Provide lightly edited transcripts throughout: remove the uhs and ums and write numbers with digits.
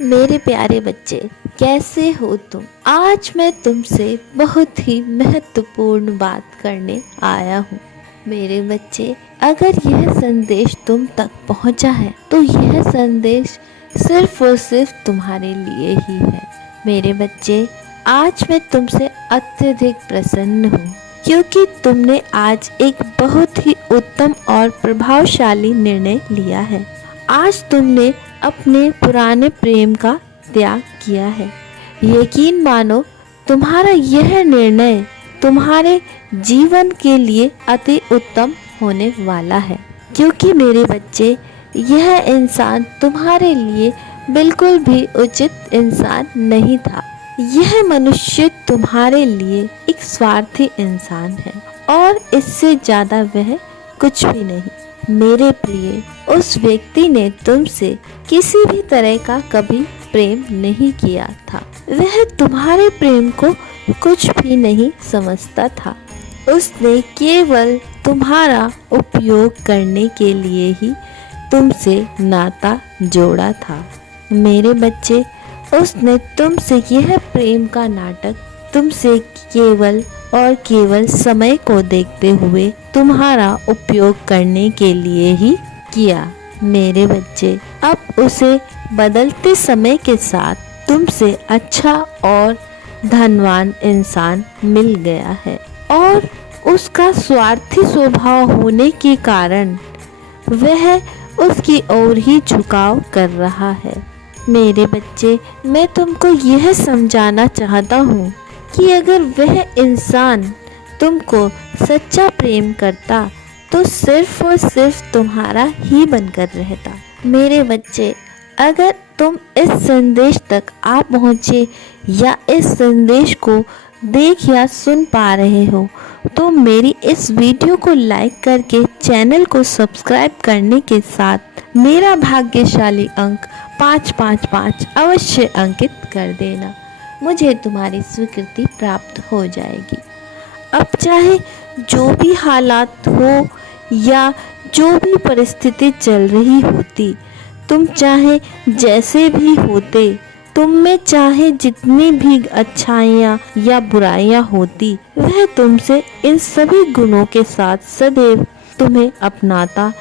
मेरे प्यारे बच्चे, कैसे हो तुम? आज मैं तुमसे बहुत ही महत्वपूर्ण बात करने आया हूँ। मेरे बच्चे, अगर यह संदेश तुम तक पहुँचा है तो यह संदेश सिर्फ और सिर्फ तुम्हारे लिए ही है। मेरे बच्चे, आज मैं तुमसे अत्यधिक प्रसन्न हूँ क्योंकि तुमने आज एक बहुत ही उत्तम और प्रभावशाली निर्णय लिया है। आज तुमने अपने पुराने प्रेम का त्याग किया है। यकीन मानो, तुम्हारा यह निर्णय तुम्हारे जीवन के लिए अति उत्तम होने वाला है, क्योंकि मेरे बच्चे, यह इंसान तुम्हारे लिए बिल्कुल भी उचित इंसान नहीं था। यह मनुष्य तुम्हारे लिए एक स्वार्थी इंसान है और इससे ज्यादा वह कुछ भी नहीं। मेरे प्रिय, उस व्यक्ति ने तुमसे किसी भी तरह का कभी प्रेम नहीं किया था। वह तुम्हारे प्रेम को कुछ भी नहीं समझता था। उसने केवल तुम्हारा उपयोग करने के लिए ही तुमसे नाता जोड़ा था। मेरे बच्चे, उसने तुमसे यह प्रेम का नाटक तुमसे केवल और केवल समय को देखते हुए तुम्हारा उपयोग करने के लिए ही किया। मेरे बच्चे, अब उसे बदलते समय के साथ तुमसे अच्छा और धनवान इंसान मिल गया है और उसका स्वार्थी स्वभाव होने के कारण वह उसकी ओर ही झुकाव कर रहा है। मेरे बच्चे, मैं तुमको यह समझाना चाहता हूँ कि अगर वह इंसान तुमको सच्चा प्रेम करता तो सिर्फ और सिर्फ तुम्हारा ही बनकर रहता। मेरे बच्चे, अगर तुम इस संदेश तक आ पहुँचे या इस संदेश को देख या सुन पा रहे हो तो मेरी इस वीडियो को लाइक करके चैनल को सब्सक्राइब करने के साथ मेरा भाग्यशाली अंक 555 अवश्य अंकित कर देना। मुझे तुम्हारी स्वीकृति प्राप्त हो जाएगी। अब चाहे जो भी हालात हो या जो भी परिस्थिति चल रही होती, तुम चाहे जैसे भी होते, तुम में चाहे जितनी भी अच्छाइयाँ या बुराइयाँ होती, वह तुमसे इन सभी गुणों के साथ सदैव तुम्हें अपनाता।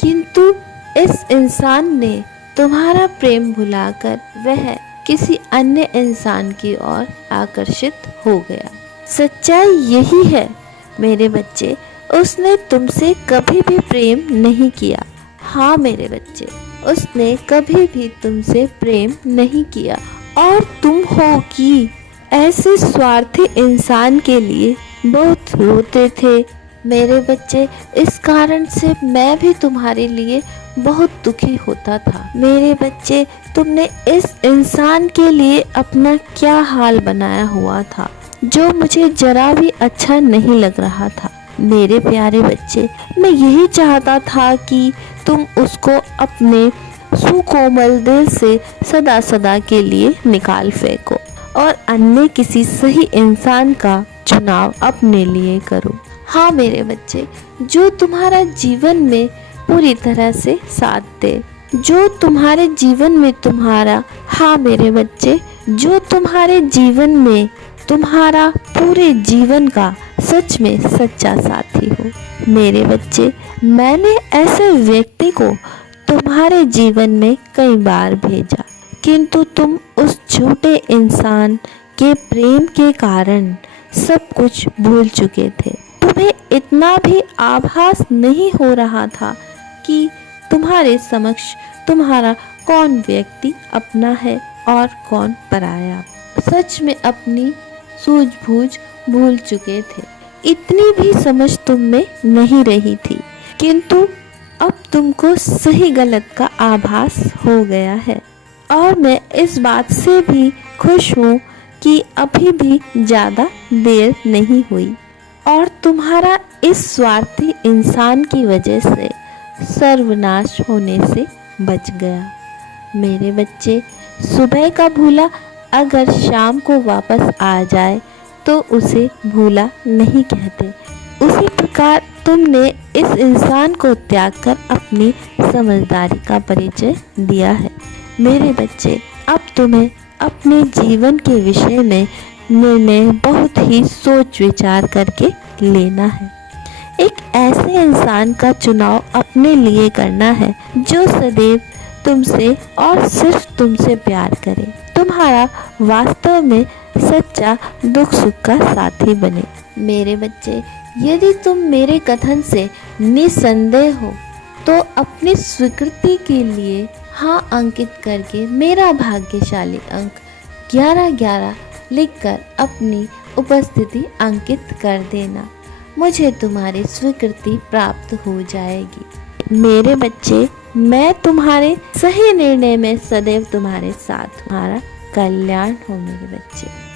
किंतु इस इंसान ने तुम्हारा प्रेम भुलाकर वह किसी अन्य इंसान की ओर आकर्षित हो गया। सच्चाई यही है मेरे बच्चे, उसने तुमसे कभी भी प्रेम नहीं किया। हाँ मेरे बच्चे, उसने कभी भी तुमसे प्रेम नहीं किया और तुम हो कि ऐसे स्वार्थी इंसान के लिए बहुत रोते थे। मेरे बच्चे, इस कारण से मैं भी तुम्हारे लिए बहुत दुखी होता था। मेरे बच्चे, तुमने इस इंसान के लिए अपना क्या हाल बनाया हुआ था जो मुझे जरा भी अच्छा नहीं लग रहा था। मेरे प्यारे बच्चे, मैं यही चाहता था कि तुम उसको अपने सुकोमल दिल से सदा सदा के लिए निकाल फेंको और अन्य किसी सही इंसान का चुनाव अपने लिए करो। हाँ मेरे बच्चे, जो तुम्हारा जीवन में पूरी तरह से साथ दे, जो तुम्हारे जीवन में तुम्हारा, हाँ मेरे बच्चे, जो तुम्हारे जीवन में तुम्हारा पूरे जीवन का सच में सच्चा साथी हो। मेरे बच्चे, मैंने ऐसे व्यक्ति को तुम्हारे जीवन में कई बार भेजा, किंतु तुम उस झूठे इंसान के प्रेम के कारण सब कुछ भूल चुके थे। तुम्हें इतना भी आभास नहीं हो रहा था कि तुम्हारे समक्ष तुम्हारा कौन व्यक्ति अपना है और कौन पराया। सच में अपनी सूझबूझ भूल चुके थे। इतनी भी समझ तुम में नहीं रही थी, किंतु अब तुमको सही गलत का आभास हो गया है और मैं इस बात से भी खुश हूँ कि अभी भी ज़्यादा देर नहीं हुई और तुम्हारा इस स्वार्थी इंसान की वजह से सर्वनाश होने से बच गया। मेरे बच्चे, सुबह का भूला अगर शाम को वापस आ जाए तो उसे भूला नहीं कहते। उसी प्रकार तुमने इस इंसान को त्याग कर अपनी समझदारी का परिचय दिया है। मेरे बच्चे, अब तुम्हें अपने जीवन के विषय में निर्णय बहुत ही सोच विचार करके लेना है। एक ऐसे इंसान का चुनाव अपने लिए करना है जो सदैव तुमसे और सिर्फ तुमसे प्यार करे, तुम्हारा वास्तव में सच्चा दुख सुख का साथी बने। मेरे बच्चे, यदि तुम मेरे कथन से निसंदेह हो तो अपनी स्वीकृति के लिए हाँ अंकित करके मेरा भाग्यशाली अंक 1111 लिखकर अपनी उपस्थिति अंकित कर देना। मुझे तुम्हारी स्वीकृति प्राप्त हो जाएगी। मेरे बच्चे, मैं तुम्हारे सही निर्णय में सदैव तुम्हारे साथ हूँ। तुम्हारा कल्याण हो मेरे बच्चे।